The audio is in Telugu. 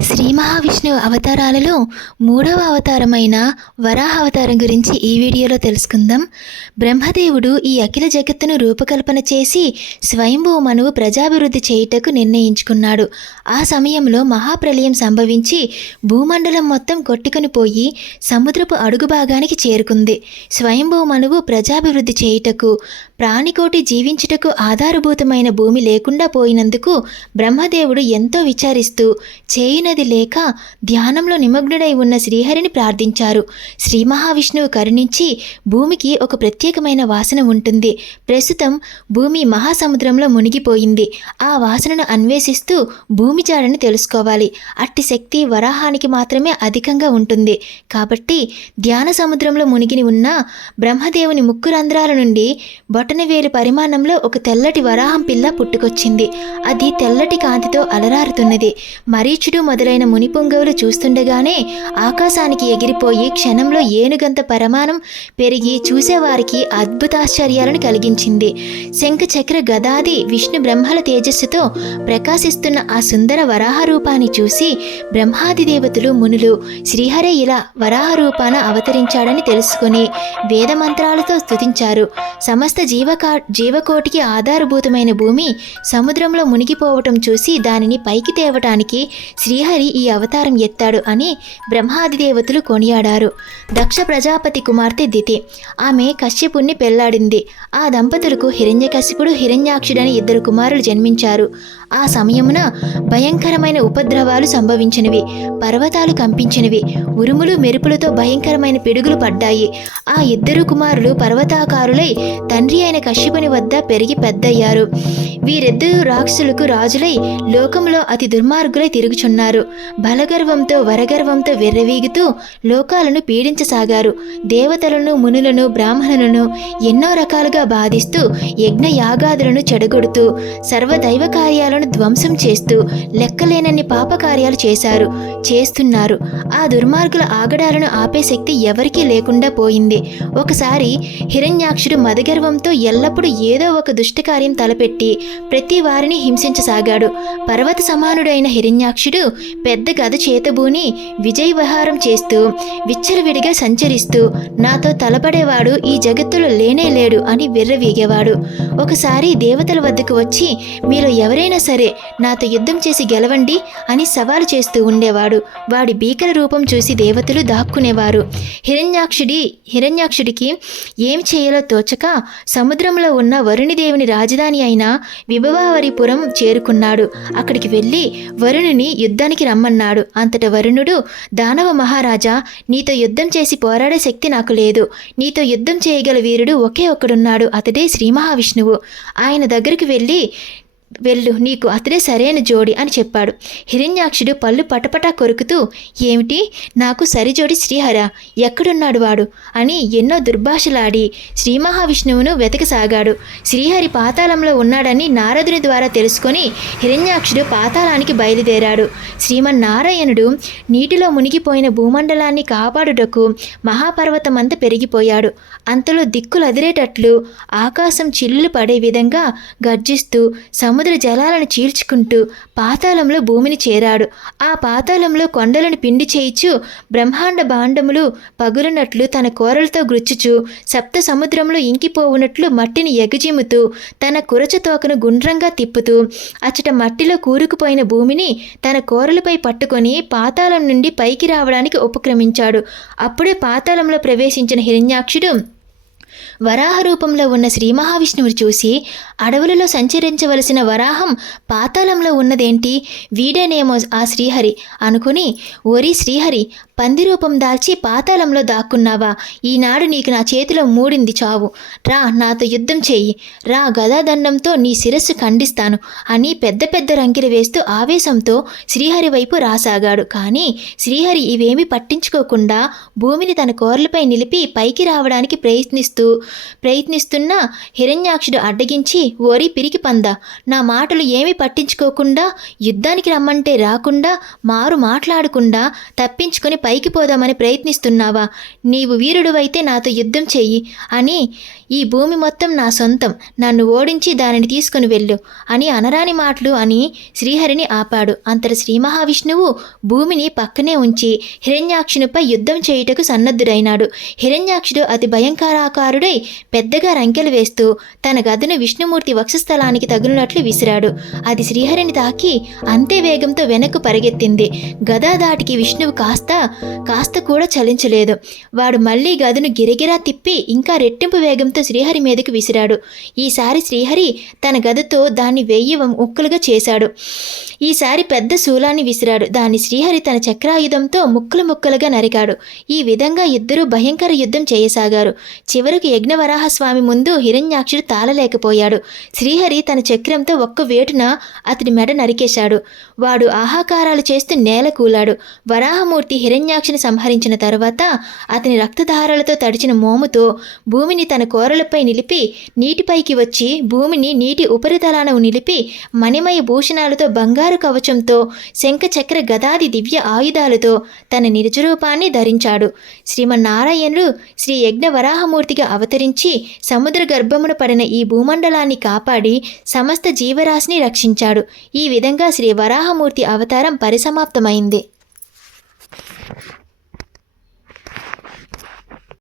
శ్రీ మహావిష్ణువు అవతారాలలో మూడవ అవతారమైన వరాహ అవతారం గురించి ఈ వీడియోలో తెలుసుకుందాం. బ్రహ్మదేవుడు ఈ అఖిల జగత్తును రూపకల్పన చేసి స్వయంభూ మనువు ప్రజాభివృద్ధి చేయుటకు నిర్ణయించుకున్నాడు. ఆ సమయంలో మహాప్రలయం సంభవించి భూమండలం మొత్తం కొట్టుకుని పోయి సముద్రపు అడుగు భాగానికి చేరుకుంది. స్వయంభూ మనువు ప్రజాభివృద్ధి చేయుటకు ప్రాణికోటి జీవించుటకు ఆధారభూతమైన భూమి లేకుండా పోయినందుకు బ్రహ్మదేవుడు ఎంతో విచారిస్తూ చేయునది లేక ధ్యానంలో నిమగ్నుడై ఉన్న శ్రీహరిని ప్రార్థించారు. శ్రీ మహావిష్ణువు కరుణించి భూమికి ఒక ప్రత్యేకమైన వాసన ఉంటుంది. ప్రస్తుతం భూమి మహాసముద్రంలో మునిగిపోయింది. ఆ వాసనను అన్వేషిస్తూ భూమి జాడని తెలుసుకోవాలి. అట్టి శక్తి వరాహానికి మాత్రమే అధికంగా ఉంటుంది. కాబట్టి ధ్యాన సముద్రంలో మునిగిని ఉన్న బ్రహ్మదేవుని ముక్కు రంధ్రాల నుండి బొటనవేలు పరిమాణంలో ఒక తెల్లటి వరాహం పిల్ల పుట్టుకొచ్చింది. అది తెల్లటి కాంతితో అలరారుతున్నది. మరీచుడు మొదలైన మునిపొంగవులు చూస్తుండగానే ఆకాశానికి ఎగిరిపోయి క్షణంలో ఏనుగంత పరమాణం పెరిగి చూసేవారికి అద్భుతాశ్చర్యాలను కలిగించింది. శంఖచక్ర గదాది విష్ణు బ్రహ్మల తేజస్సుతో ప్రకాశిస్తున్న ఆ సుందర వరాహ రూపాన్ని చూసి బ్రహ్మాది దేవతలు మునులు శ్రీహరే ఇలా వరాహ రూపాన అవతరించాడని తెలుసుకుని వేదమంత్రాలతో స్తుతించారు. సమస్త జీవకా జీవకోటికి ఆధారభూతమైన భూమి సముద్రంలో మునిగిపోవటం చూసి దానిని పైకి తేవటానికి శ్రీ శ్రీహరి ఈ అవతారం ఎత్తాడు అని బ్రహ్మాది దేవతలు కొనియాడారు. దక్ష ప్రజాపతి కుమార్తె దితి. ఆమె కశ్యపుణ్ణి పెళ్ళాడింది. ఆ దంపతులకు హిరణ్యకశిపుడు హిరణ్యాక్షుడని ఇద్దరు కుమారులు జన్మించారు. ఆ సమయమున భయంకరమైన ఉపద్రవాలు సంభవించినవి. పర్వతాలు కంపించినవి. ఉరుములు మెరుపులతో భయంకరమైన పిడుగులు పడ్డాయి. ఆ ఇద్దరు కుమారులు పర్వతాకారులై తండ్రి అయిన కశ్యపుని వద్ద పెరిగి పెద్దయ్యారు. వీరిద్దరు రాక్షసులకు రాజులై లోకంలో అతి దుర్మార్గులై తిరుగుచున్నారు. బలగర్వంతో వరగర్వంతో విర్రవీగుతూ లోకాలను పీడించసాగారు. దేవతలను మునులను బ్రాహ్మణులను ఎన్నో రకాలుగా బాధిస్తూ యజ్ఞ యాగాదులను చెడగొడుతూ సర్వదైవ కార్యాలను ధ్వంసం చేస్తూ లెక్కలేనన్ని పాపకార్యాలు చేశారు చేస్తున్నారు. ఆ దుర్మార్గుల ఆగడాలను ఆపే శక్తి ఎవరికీ లేకుండా పోయింది. ఒకసారి హిరణ్యాక్షుడు మదగర్వంతో ఎల్లప్పుడూ ఏదో ఒక దుష్టకార్యం తలపెట్టి ప్రతి వారిని హింసించసాగాడు. పర్వత సమానుడైన హిరణ్యాక్షుడు పెద్ద గద చేతబూని విజయ విహారం చేస్తూ విచ్చలవిడిగా సంచరిస్తూ నాతో తలపడేవాడు ఈ జగత్తులో లేనే లేడు అని విర్రవీగేవాడు. ఒకసారి దేవతల వద్దకు వచ్చి మీరు ఎవరైనా సరే నాతో యుద్ధం చేసి గెలవండి అని సవాలు చేస్తూ ఉండేవాడు. వాడి భీకర రూపం చూసి దేవతలు దాక్కునేవారు. హిరణ్యాక్షుడి హిరణ్యాక్షుడికి ఏం చేయాలో తోచక సముద్రంలో ఉన్న వరుణిదేవుని రాజధాని అయిన విభవావరిపురం చేరుకున్నాడు. అక్కడికి వెళ్ళి వరుణుని యుద్ధానికి రమ్మన్నాడు. అంతట వరుణుడు దానవ మహారాజా నీతో యుద్ధం చేసి పోరాడే శక్తి నాకు లేదు. నీతో యుద్ధం చేయగల వీరుడు ఒకే ఒక్కడున్నాడు అతడే శ్రీ మహావిష్ణువు. ఆయన దగ్గరికి వెళ్ళి వెళ్ళు నీకు అతడే సరైన జోడి అని చెప్పాడు. హిరణ్యాక్షుడు పళ్ళు పటపటా కొరుకుతూ ఏమిటి? నాకు సరిజోడి శ్రీహర ఎక్కడున్నాడు వాడు? అని ఎన్నో దుర్భాషలాడి శ్రీ మహావిష్ణువును వెతకసాగాడు. శ్రీహరి పాతాళంలో ఉన్నాడని నారదుని ద్వారా తెలుసుకొని హిరణ్యాక్షుడు పాతాళానికి బయలుదేరాడు. శ్రీమన్నారాయణుడు నీటిలో మునిగిపోయిన భూమండలాన్ని కాపాడుటకు మహాపర్వతమంతా పెరిగిపోయాడు. అంతలో దిక్కులు అదిరేటట్లు ఆకాశం చిల్లులు పడే విధంగా గర్జిస్తూ సముద్ర జలాలను చీల్చుకుంటూ పాతాళంలో భూమిని చేరాడు. ఆ పాతాళంలో కొండలను పిండి చేయిచు బ్రహ్మాండ భాండములు పగులునట్లు తన కోరలతో గుచ్చుచు సప్త సముద్రంలో ఇంకిపోవునట్లు మట్టిని ఎగజిమ్ముతూ తన కురచ తోకను గుండ్రంగా తిప్పుతూ అచ్చట మట్టిలో కూరుకుపోయిన భూమిని తన కోరలపై పట్టుకొని పాతాళం నుండి పైకి రావడానికి ఉపక్రమించాడు. అప్పుడే పాతాళంలో ప్రవేశించిన హిరణ్యాక్షుడు వరాహ రూపంలో ఉన్న శ్రీ మహావిష్ణువుని చూసి అడవులలో సంచరించవలసిన వరాహం పాతాళంలో ఉన్నదేంటి? వీడేనేమో ఆ శ్రీహరి అనుకుని ఒరి శ్రీహరి పంది రూపం దాల్చి పాతాళంలో దాక్కున్నావా? ఈనాడు నీకు నా చేతిలో మూడింది చావు. రా నాతో యుద్ధం చెయ్యి రా గదాదండంతో నీ శిరస్సు ఖండిస్తాను అని పెద్ద పెద్ద రంకెలు వేస్తూ ఆవేశంతో శ్రీహరి వైపు రాసాగాడు. కానీ శ్రీహరి ఇవేమీ పట్టించుకోకుండా భూమిని తన కోర్లపై నిలిపి పైకి రావడానికి ప్రయత్నిస్తూ ప్రయత్నిస్తున్న హిరణ్యాక్షుడు అడ్డగించి ఓరి పిరికి పంద నా మాటలు ఏమీ పట్టించుకోకుండా యుద్ధానికి రమ్మంటే రాకుండా మారు మాట్లాడకుండా తప్పించుకొని పైకి పోదామని ప్రయత్నిస్తున్నావా? నీవు వీరుడువైతే నాతో యుద్ధం చెయ్యి అని ఈ భూమి మొత్తం నా సొంతం. నన్ను ఓడించి దానిని తీసుకుని వెళ్ళు అని అనరాని మాటలు అని శ్రీహరిని ఆపాడు. అంతట శ్రీ మహావిష్ణువు భూమిని పక్కనే ఉంచి హిరణ్యాక్షునిపై యుద్ధం చేయుటకు సన్నద్ధుడైనాడు. హిరణ్యాక్షుడు అతి భయంకరాకారుడై పెద్దగా రంకెలు వేస్తూ తన గదను విష్ణుమూర్తి వక్షస్థలానికి తగులునట్లు విసిరాడు. అది శ్రీహరిని తాకి అంతే వేగంతో వెనక్కు పరిగెత్తింది. గదా దాటికి విష్ణువు కాస్త కాస్త కూడా చలించలేదు. వాడు మళ్ళీ గదను గిరగిరా తిప్పి ఇంకా రెట్టింపు వేగంతో శ్రీహరి మీదకి విసిరాడు. ఈసారి శ్రీహరి తన గదతో దాన్ని వెయ్యి ముక్కలుగా చేశాడు. ఈసారి పెద్ద శూలాన్ని విసిరాడు. దాన్ని శ్రీహరి తన చక్రాయుధంతో ముక్కలు ముక్కలుగా నరికాడు. ఈ విధంగా ఇద్దరూ భయంకర యుద్ధం చేయసాగారు. చివరకు యజ్ఞవరాహస్వామి ముందు హిరణ్యాక్షుడు తాళలేకపోయాడు. శ్రీహరి తన చక్రంతో ఒక్క వేటున అతడి మెడ నరికేశాడు. వాడు ఆహాకారాలు చేస్తూ నేల కూలాడు. వరాహమూర్తి హిరణ్యాక్షుని సంహరించిన తరువాత అతని రక్తధారలతో తడిచిన మోముతో భూమిని తన కోరలపై నిలిపి నీటిపైకి వచ్చి భూమిని నీటి ఉపరితలాన నిలిపి మణిమయ భూషణాలతో బంగారు కవచంతో శంఖచక్ర గదాది దివ్య ఆయుధాలతో తన నిజరూపాన్ని ధరించాడు. శ్రీమన్నారాయణుడు శ్రీ యజ్ఞ వరాహమూర్తిగా అవతరించి సముద్ర గర్భమున పడిన ఈ భూమండలాన్ని కాపాడి సమస్త జీవరాశిని రక్షించాడు. ఈ విధంగా శ్రీ వరాహమూర్తి అవతారం పరిసమాప్తమైంది.